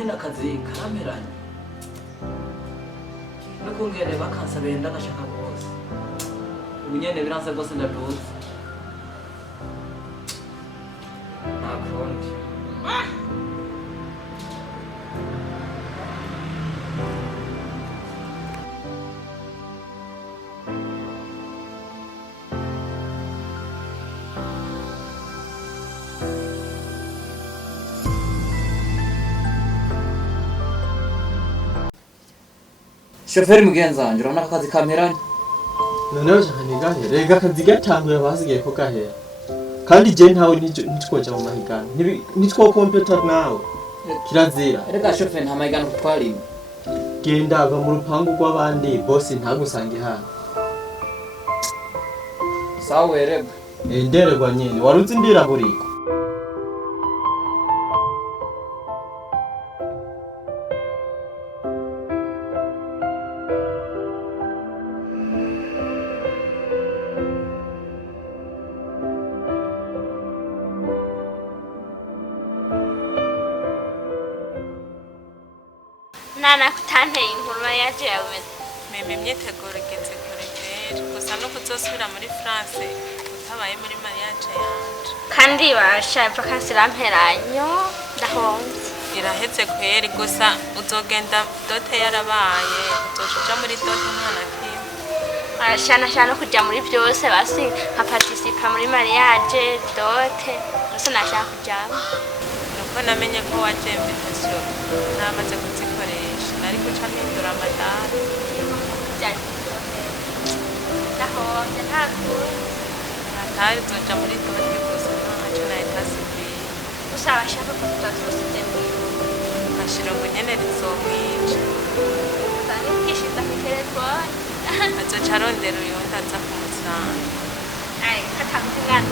nyene akazi karamperanye no kungere bakansabira ndagashaka rwose ubu nyene biranse rwose ndaduze nakundi Shoferi mugenzi wanje urabona akazi kamperanye noneho cyane rega akazi gatanguye basigaye ko gahera kandi je ntawe ntitwoja mu mahigano nitwo competitor nawe kirazira rega shoferi nta mahigano twarimo genda ava mu rupangu rw'abandi boss ntagusange hano sawa rega ndererwa nyene waruzi ndira buriko Nana kutanteye inkuru yaje yawe meme myiteguro igeze kure rero gusa no kuzosubira muri France utabaye muri mariage yanje kandi bashaka kansiramperanyo ndahonze irahetse kweri gusa uzogenda dote yarabaye uzoja muri dote mwana kimwe shana kuja muri byose basi nka participa muri mariage dote gusa nashaka kujamo nuko namenye ko waje invitation namaze kuzikoresha nari kuca mpindura amadari ndahonze ntakuru atari zoja muri dote gusa ntacyo nahita subira gusa bashaka kututosite ashira ngo nyene rizomwica kishiza ku telefone azoca arondera uyundi aza kumusanga katamwana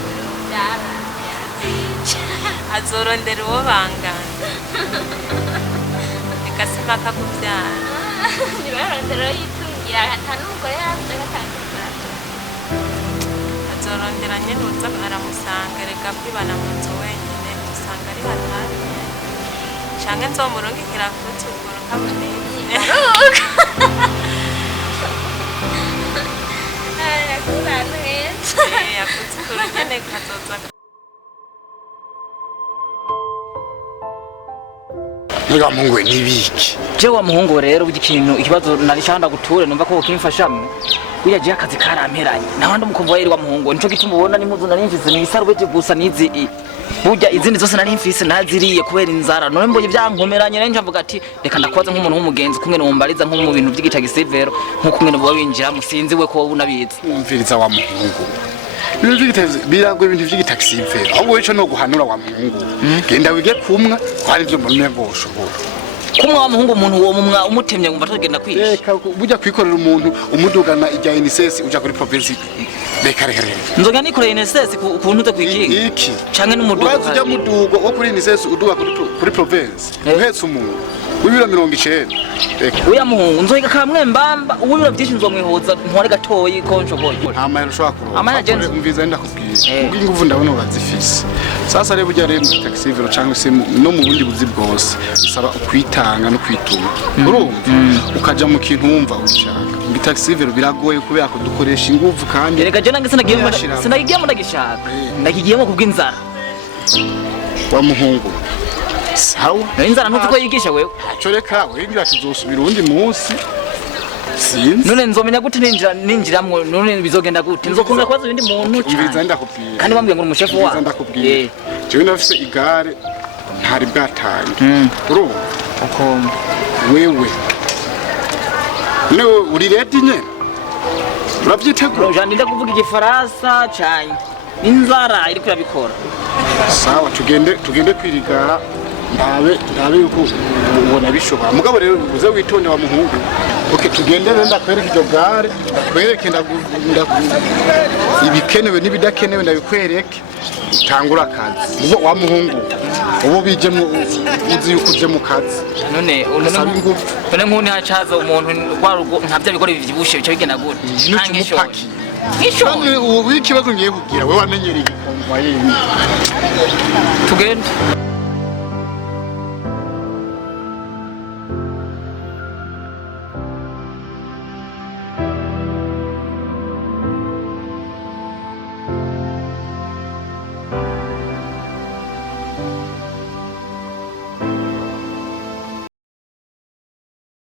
azorondera uwo bangana igasima akakubyara nibarondera yitungira atanumugore yavuze gatandukana azorondera nyene uza aramusanga reka kwibana mu nzu wenyine usanga ari hatari canke nzomurungikira kutsuguru kaboneye yakutsuguru nyene kazoza Niga mungu nibiki. je wa muhungu rero ikintu ikibazo narishanda guture numva ko kimfashamwe uya je akazi karamperanye naho ndamukumva yeri wa muhungu nico gituma ubona nimuzu narimfise ni sarubete gusa nizi burya izindi zose narimfise naziriye kubera inzara none mbonye byankomeranye nanje mvuga ati reka ndakwaza nk'umuntu w'umugenzi kumwe numbariza nko mu bintu by'igitagisivero nko kumwe no winjira musinzi we ko unabizi Umviriza wa muhungu. Biragwe ibintu by'igitagisivero ahubwo ico no guhanura wa muhungu. Genda wige kumwa kwari byo mbone boshobora. kumwe wa muhungu umuntu uwo mumwa umutemye ngumva tugenda kwisha Reka burya kwikorera umuntu umudugana ijya NSS uja kuri province. Reka nzoga nikoreye NSS kuntu te kwikinga iki canke n'umuduga uraza mudugo wo kuri NSS uduga kuri province uhetse umuntu w'ibiro 90 reka uya muhungu nzoga kamwe mbamba uwibiro byinshi nzomwihuza ntware gatoyi ko nshoboye amahera ushobora kuronka amahera genzi umviza ndakubwiye ubwo ingufu ndabona urazifise sasa rero burya rero taxi vero cyangwa se no mu bundi buzi bwose bisaba ukwitanga no kwituma urumva ukaja mu kintu wumva ubishaka mu taxi vero biragoye kubera ko dukoresha ingufu kandi reka je nange sinagiyemo ndagishaka ndakigiyemo kubw'inzara wa muhungu sawa inzara ntuzi ko yigisha wewe aco reka wingira tuzosubira undi munsi sinzi none nzomenya gute ninjiramwo none bizogenda gute nzokunda kwaza ibindi muntu umviza ndakubwiye kandi bambwiye ngo umushefu wa ndakubwiye jewe nafise igare ntari bwatange urumva uko wewe uri ready nye urabyitegura ujandi ndakuvuga igifaransa cyane inzara iri kurabikora sawa tugende kwirigara ndabe yuko ubona bishobora mugabo rero uze witonde wa muhungu okay tugende rero ndakwereka iryo gare ndakwereke ibikenewe n'ibidakenewe ndabikwereke utangura akazi wa muhungu ubu bijemo uzi yuko uje mu kazi none nk'undi hacaza umuntu ntabyo bikora bivyibushe bice bigena gute nk'isho w'ikibazo ngiye kugira we wamenyereye igikomva yindi tugende